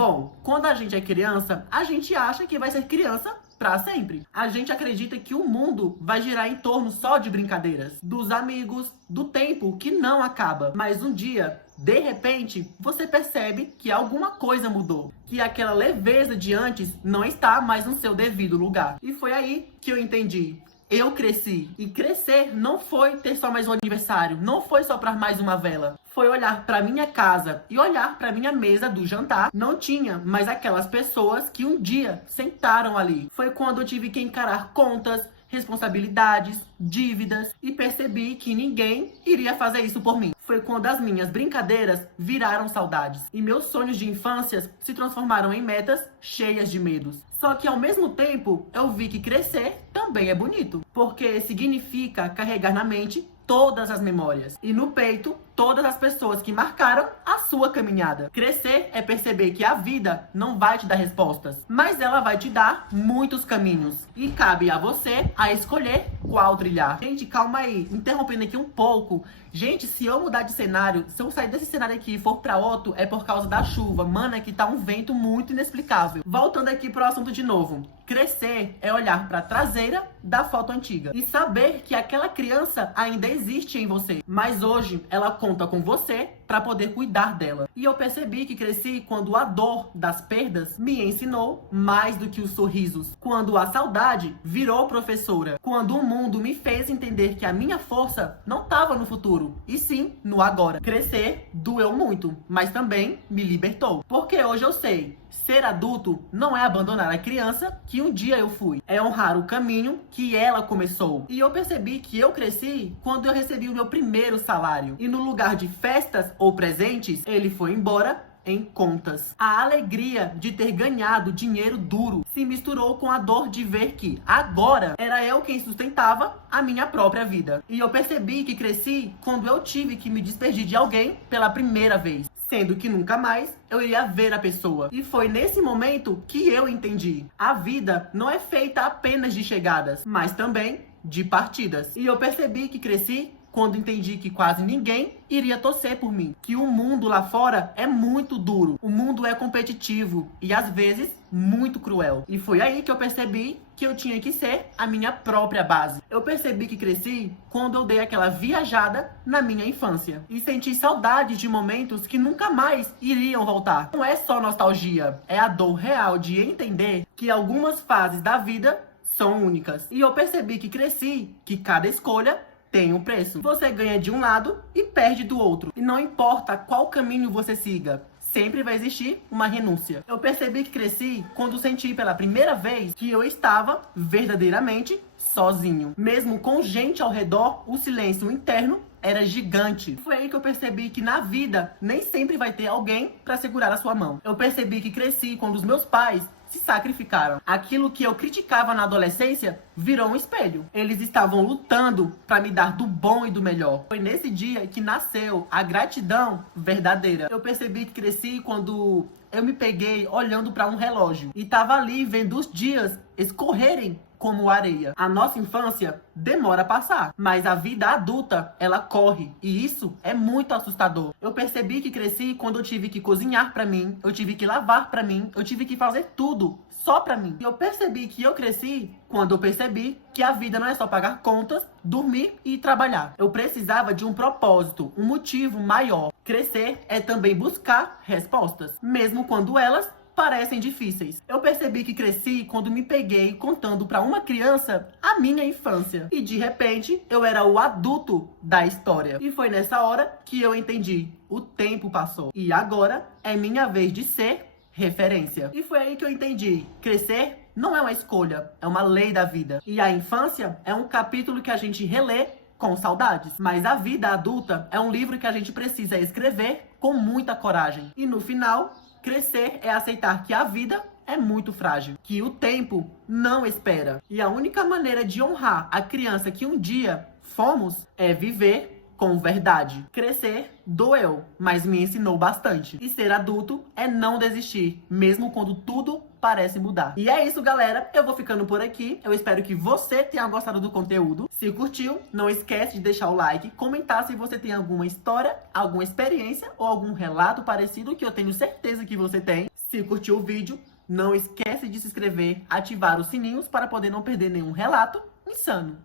Bom, quando a gente é criança, a gente acha que vai ser criança pra sempre. A gente acredita que o mundo vai girar em torno só de brincadeiras, dos amigos, do tempo que não acaba. Mas um dia, de repente, você percebe que alguma coisa mudou, que aquela leveza de antes não está mais no seu devido lugar. E foi aí que eu entendi. Eu cresci. E crescer não foi ter só mais um aniversário, não foi só para mais uma vela. Foi olhar para minha casa e olhar para minha mesa do jantar. Não tinha mais aquelas pessoas que um dia sentaram ali. Foi quando eu tive que encarar contas, responsabilidades, dívidas e percebi que ninguém iria fazer isso por mim. Foi quando as minhas brincadeiras viraram saudades e meus sonhos de infância se transformaram em metas cheias de medos. Só que ao mesmo tempo eu vi que crescer também é bonito, porque significa carregar na mente todas as memórias e no peito todas as pessoas que marcaram a sua caminhada. Crescer é perceber que a vida não vai te dar respostas, mas ela vai te dar muitos caminhos e cabe a você a escolher qual trilhar. Gente, calma aí, interrompendo aqui um pouco. Gente, se eu mudar de cenário, se eu sair desse cenário aqui e for pra outro, é por causa da chuva. Mano, aqui tá um vento muito inexplicável. Voltando aqui pro assunto de novo. Crescer é olhar pra traseira da foto antiga e saber que aquela criança ainda existe em você, mas hoje ela conta com você para poder cuidar dela. E eu percebi que cresci quando a dor das perdas me ensinou mais do que os sorrisos, quando a saudade virou professora, quando o mundo me fez entender que a minha força não estava no futuro, e sim no agora. Crescer doeu muito, mas também me libertou, porque hoje eu sei. Ser adulto não é abandonar a criança que um dia eu fui. É honrar o caminho que ela começou. E eu percebi que eu cresci quando eu recebi o meu primeiro salário. E no lugar de festas ou presentes, ele foi embora em contas. A alegria de ter ganhado dinheiro duro se misturou com a dor de ver que agora era eu quem sustentava a minha própria vida. E eu percebi que cresci quando eu tive que me despedir de alguém pela primeira vez, sendo que nunca mais eu iria ver a pessoa. E foi nesse momento que eu entendi. A vida não é feita apenas de chegadas, mas também de partidas. E eu percebi que cresci quando entendi que quase ninguém iria torcer por mim. Que o mundo lá fora é muito duro. O mundo é competitivo e às vezes muito cruel. E foi aí que eu percebi que eu tinha que ser a minha própria base. Eu percebi que cresci quando eu dei aquela viajada na minha infância. E senti saudade de momentos que nunca mais iriam voltar. Não é só nostalgia, é a dor real de entender que algumas fases da vida são únicas. E eu percebi que cresci, que cada escolha tem um preço. Você ganha de um lado e perde do outro. E não importa qual caminho você siga, sempre vai existir uma renúncia. Eu percebi que cresci quando senti pela primeira vez que eu estava verdadeiramente sozinho. Mesmo com gente ao redor, o silêncio interno era gigante. Foi aí que eu percebi que na vida nem sempre vai ter alguém para segurar a sua mão. Eu percebi que cresci quando os meus pais se sacrificaram. Aquilo que eu criticava na adolescência virou um espelho. Eles estavam lutando para me dar do bom e do melhor. Foi nesse dia que nasceu a gratidão verdadeira. Eu percebi que cresci quando eu me peguei olhando para um relógio e tava ali vendo os dias escorrerem como areia. A nossa infância demora a passar, mas a vida adulta, ela corre, e isso é muito assustador. Eu percebi que cresci quando eu tive que cozinhar pra mim, eu tive que lavar pra mim, eu tive que fazer tudo só pra mim. E eu percebi que eu cresci quando eu percebi que a vida não é só pagar contas, dormir e trabalhar. Eu precisava de um propósito, um motivo maior. Crescer é também buscar respostas, mesmo quando elas parecem difíceis. Eu percebi que cresci quando me peguei contando pra uma criança a minha infância. E de repente, eu era o adulto da história. E foi nessa hora que eu entendi. O tempo passou. E agora é minha vez de ser referência. E foi aí que eu entendi. Crescer não é uma escolha, é uma lei da vida. E a infância é um capítulo que a gente relê com saudades. Mas a vida adulta é um livro que a gente precisa escrever com muita coragem. E no final, crescer é aceitar que a vida é muito frágil, que o tempo não espera. E a única maneira de honrar a criança que um dia fomos é viver com verdade. Crescer doeu, mas me ensinou bastante. E ser adulto é não desistir, mesmo quando tudo parece mudar. E é isso, galera. Eu vou ficando por aqui. Eu espero que você tenha gostado do conteúdo. Se curtiu, não esquece de deixar o like, comentar se você tem alguma história, alguma experiência ou algum relato parecido, que eu tenho certeza que você tem. Se curtiu o vídeo, não esquece de se inscrever, ativar os sininhos para poder não perder nenhum relato insano.